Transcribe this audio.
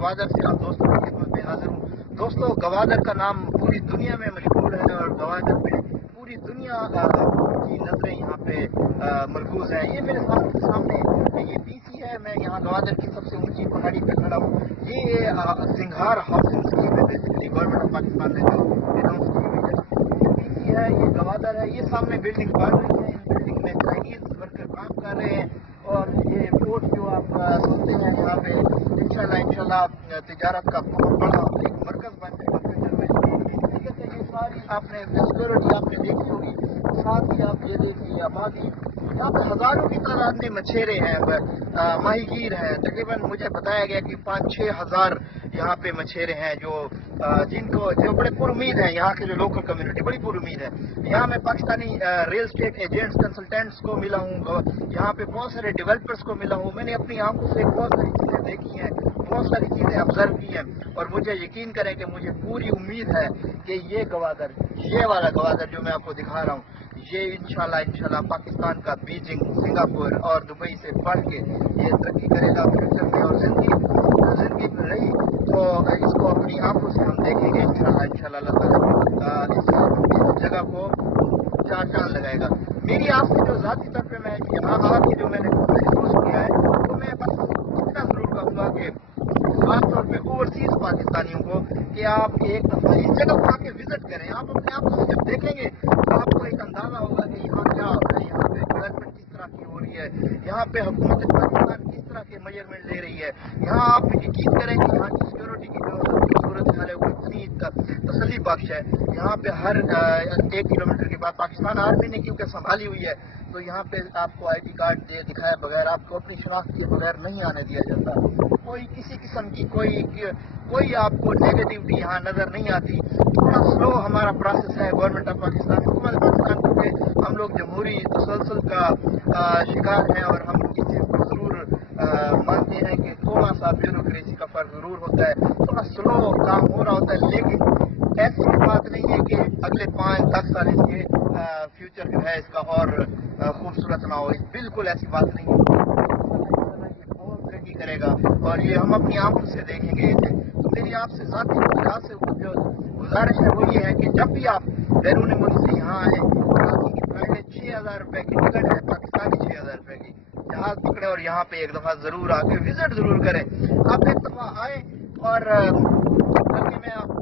गवादर से आप दोस्तों की खिदमत में हाजिर हूँ। दोस्तों, गवादर का नाम पूरी दुनिया में मशहूर है और गवादर पे पूरी दुनिया की नजरें यहाँ पे मरकूज है। ये मेरे सामने ये पीसी है, मैं यहाँ गवादर की सबसे ऊंची पहाड़ी पे खड़ा हूँ। ये सिंघार हाउसिंग स्कीम है, बेसिकली गवर्नमेंट ऑफ पाकिस्तान ने जो अनाउंस की हुई है। ये पीसी है, ये गवादर है, ये सामने बिल्डिंग बन रही है, इन बिल्डिंग में चाइनीज वर्कर काम कर रहे हैं और ये पोर्ट जो आप सुनते हैं यहाँ पे इंशाल्लाह तिजारत का बहुत बड़ा एक मरकज बन जाएगा फ्यूचर में। ठीक है, ये सारी आपने सिक्योरिटी आपने देखी होगी, साथ ही आप ये देखिए आबादी, यहाँ पे हजारों की तादाद में मछेरे हैं, माहीगीर हैं। तकरीबन मुझे बताया गया कि 5-6 हजार यहाँ पे मछेरे हैं जो बड़े पुरुमीद हैं। यहाँ के जो लोकल कम्युनिटी बड़ी पुरुमीद है। यहाँ मैं Pakistani real estate agents consultants को मिला हूँ, यहाँ पे बहुत सारे डेवलपर्स को मिला हूँ। मैंने अपनी आंखों से बहुत सारी चीजें देखी हैं, बहुत सारी चीजें ऑब्जर्व की हैं और मुझे यकीन करें कि मुझे पूरी उम्मीद है कि ये गवादर, ये वाला गवादर जो मैं आपको दिखा रहा हूँ, ये इंशाल्लाह पाकिस्तान का बीजिंग, सिंगापुर और दुबई से बढ़ के ये तरक्की करेगा फ्यूचर में और जिंदगी में रही तो इसको अपनी आंखों से हम देखेंगे इंशाल्लाह इस जगह को चार चांद लगाएगा। मेरी आपसे जो जाती तौर पे मैं यहाँ आके जो मैंने महसूस किया है तो मैं बस इतना जरूर कहूँगा कि खासतौर पे ओवरसीज पाकिस्तानियों को कि आप एक दफा इस जगह को आके विजिट करें। आप अपने आप को जब देखेंगे तो आपको एक अंदाजा होगा कि यहाँ क्या हो रहा है, यहाँ पे डेवलपमेंट किस तरह की हो रही है, यहाँ पे हुकूमत पाकिस्तान किस तरह के मेजरमेंट ले रही है। यहाँ आप यकीन करें कि यहाँ की सिक्योरिटी की जो सूरत हाल है वो इतनी तसल्ली बख्श है। यहाँ पे हर 1 किलोमीटर के बाद पाकिस्तान आर्मी ने क्योंकि संभाली हुई है तो यहाँ पे आपको ID कार्ड दिखाए बगैर, आपको अपनी शनाख्त के बगैर नहीं आने दिया जाता। कोई किसी किस्म की कोई आपको नेगेटिविटी यहाँ नजर नहीं आती। थोड़ा स्लो हमारा प्रोसेस है गवर्नमेंट ऑफ पाकिस्तान, हुकूमत पाकिस्तान, क्योंकि हम लोग जमहूरी तसलसल का शिकार हैं और हम इस चीज को जरूर मानते हैं कि थोड़ा सा ब्यूरोक्रेसी का फर्क जरूर होता है, थोड़ा स्लो काम हो रहा होता है। लेकिन ऐसी बात नहीं है कि अगले 5-10 साल इसके फ्यूचर जो है इसका और खूबसूरत ना हो, बिल्कुल ऐसी बात नहीं है। बहुत तरक्की करेगा और ये हम अपनी आंखों से देखेंगे। तो मेरी आपसे जाती जो गुजारिश है वो ये है कि जब भी आप बैरून मुल्क से यहाँ आए, कराची की पहले 6,000 रुपए की टिकट है, पाकिस्तानी 6,000 रुपए की जहाज पकड़े और यहाँ पे एक दफा जरूर आके विजिट जरूर करें। आप एक दफा आए और मैं आपको